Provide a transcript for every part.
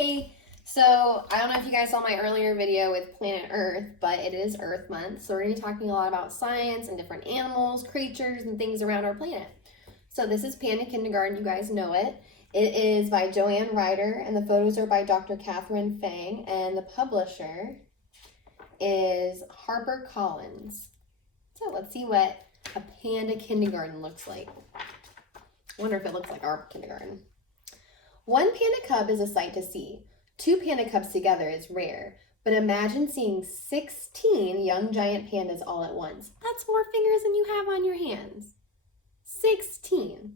Hey, so I don't know if you guys saw my earlier video with Planet Earth, but it is Earth Month, so we're going to be talking a lot about science and different animals, creatures, and things around our planet. So this is Panda Kindergarten, you guys know it. It is by Joanne Ryder, and the photos are by Dr. Katherine Feng, and the publisher is Harper Collins. So let's see what a Panda Kindergarten looks like. I wonder if it looks like our kindergarten. One panda cub is a sight to see. 2 panda cubs together is rare, but imagine seeing 16 young giant pandas all at once. That's more fingers than you have on your hands. 16.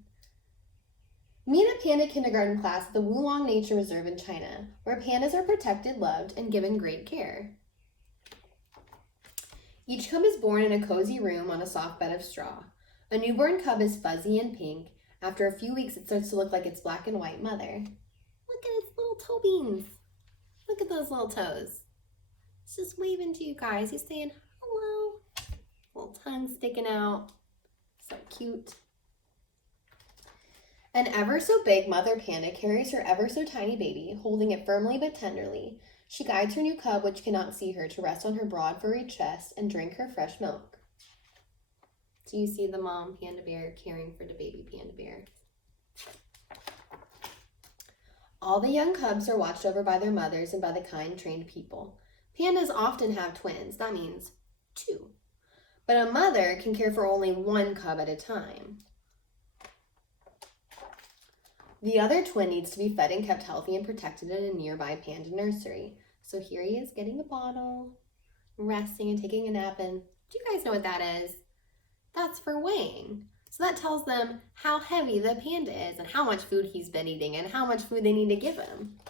Meet a Panda Kindergarten class at the Wulong Nature Reserve in China, where pandas are protected, loved, and given great care. Each cub is born in a cozy room on a soft bed of straw. A newborn cub is fuzzy and pink. After a few weeks, it starts to look like its black and white mother. Look at its little toe beans. Look at those little toes. It's just waving to you guys. He's saying hello. Little tongue sticking out. So cute. An ever so big mother panda carries her ever so tiny baby, holding it firmly but tenderly. She guides her new cub, which cannot see her, to rest on her broad furry chest and drink her fresh milk. So you see the mom panda bear caring for the baby panda bear. All the young cubs are watched over by their mothers and by the kind, trained people. Pandas often have twins. That means 2. But a mother can care for only 1 cub at a time. The other twin needs to be fed and kept healthy and protected in a nearby panda nursery. So here he is getting a bottle, resting and taking a nap. And do you guys know what that is? That's for weighing. So that tells them how heavy the panda is and how much food he's been eating and how much food they need to give him.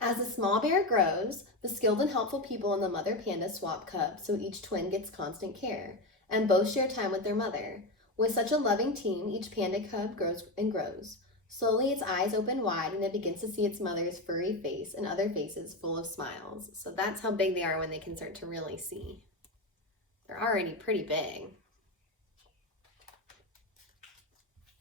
As the small bear grows, the skilled and helpful people in the mother panda swap cubs so each twin gets constant care, and both share time with their mother. With such a loving team, each panda cub grows and grows. Slowly its eyes open wide and it begins to see its mother's furry face and other faces full of smiles. So that's how big they are when they can start to really see. They're already pretty big.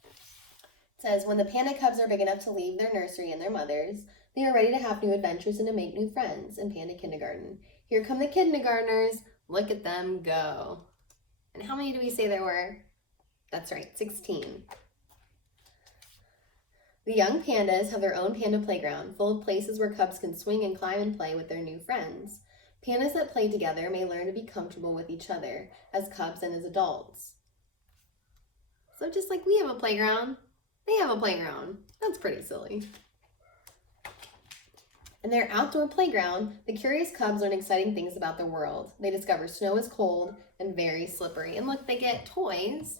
It says, when the panda cubs are big enough to leave their nursery and their mothers, they are ready to have new adventures and to make new friends in Panda Kindergarten. Here come the kindergartners. Look at them go. And how many do we say there were? That's right, 16. The young pandas have their own panda playground, full of places where cubs can swing and climb and play with their new friends. Pandas that play together may learn to be comfortable with each other, as cubs and as adults. So just like we have a playground, they have a playground. That's pretty silly. In their outdoor playground, the curious cubs learn exciting things about the world. They discover snow is cold and very slippery. And look, they get toys,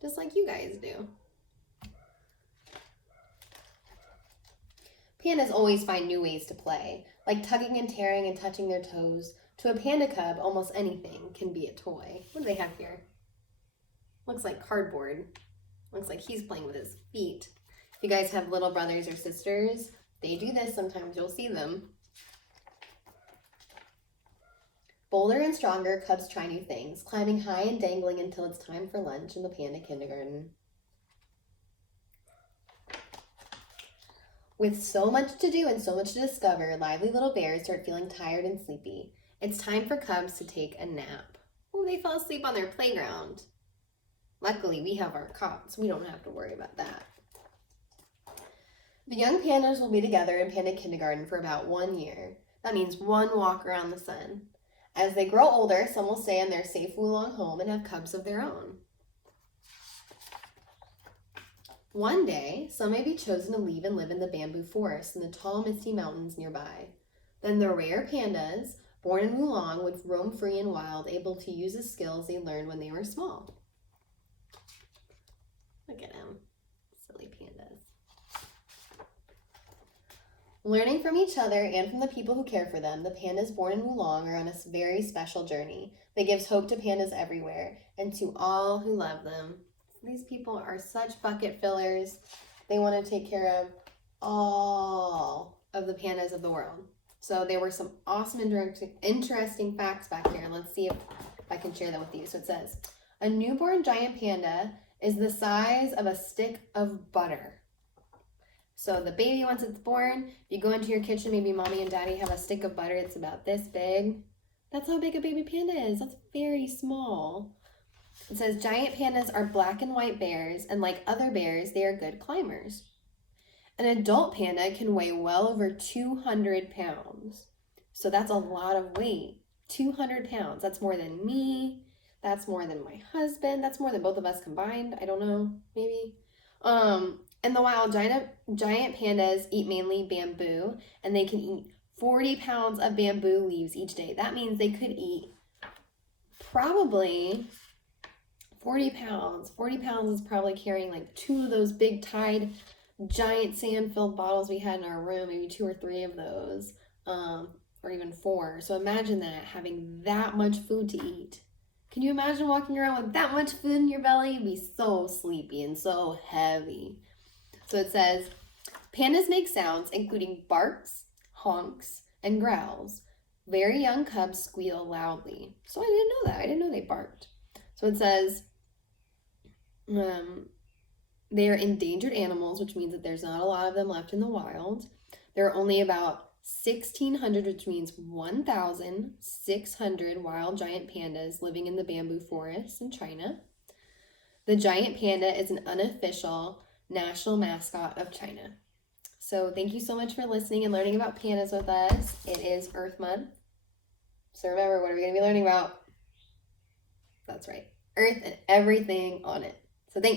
just like you guys do. Pandas always find new ways to play, like tugging and tearing and touching their toes. To a panda cub, almost anything can be a toy. What do they have here? Looks like cardboard. Looks like he's playing with his feet. If you guys have little brothers or sisters, they do this sometimes. You'll see them. Bolder and stronger, cubs try new things, climbing high and dangling until it's time for lunch in the Panda Kindergarten. With so much to do and so much to discover, lively little bears start feeling tired and sleepy. It's time for cubs to take a nap. Oh, they fell asleep on their playground. Luckily, we have our cots. We don't have to worry about that. The young pandas will be together in Panda Kindergarten for about 1 year. That means 1 walk around the sun. As they grow older, some will stay in their safe Wulong home and have cubs of their own. One day, some may be chosen to leave and live in the bamboo forest in the tall, misty mountains nearby. Then the rare pandas, born in Wulong, would roam free and wild, able to use the skills they learned when they were small. Look at them, silly pandas. Learning from each other and from the people who care for them, the pandas born in Wulong are on a very special journey that gives hope to pandas everywhere and to all who love them. These people are such bucket fillers. They want to take care of all of the pandas of the world. So there were some awesome, interesting facts back here. Let's see if I can share them with you. So it says, a newborn giant panda is the size of a stick of butter. So the baby, once it's born, you go into your kitchen, maybe mommy and daddy have a stick of butter. It's about this big. That's how big a baby panda is. That's very small. It says giant pandas are black and white bears, and like other bears, they are good climbers. An adult panda can weigh well over 200 pounds. So that's a lot of weight. 200 pounds. That's more than me. That's more than my husband. That's more than both of us combined. I don't know, maybe. In the wild, giant pandas eat mainly bamboo, and they can eat 40 pounds of bamboo leaves each day. That means they could eat probably 40 pounds. 40 pounds is probably carrying like 2 of those big Tide giant sand-filled bottles we had in our room, maybe 2 or 3 of those, or even 4. So imagine that, having that much food to eat. Can you imagine walking around with that much food in your belly? You'd be so sleepy and so heavy. So it says, pandas make sounds including barks, honks, and growls. Very young cubs squeal loudly. So I didn't know that. I didn't know they barked. So it says, they are endangered animals, which means that there's not a lot of them left in the wild. There are only about 1,600, which means 1,600 wild giant pandas living in the bamboo forests in China. The giant panda is an unofficial national mascot of China. So thank you so much for listening and learning about pandas with us. It is Earth Month. So remember, what are we going to be learning about? That's right, Earth and everything on it.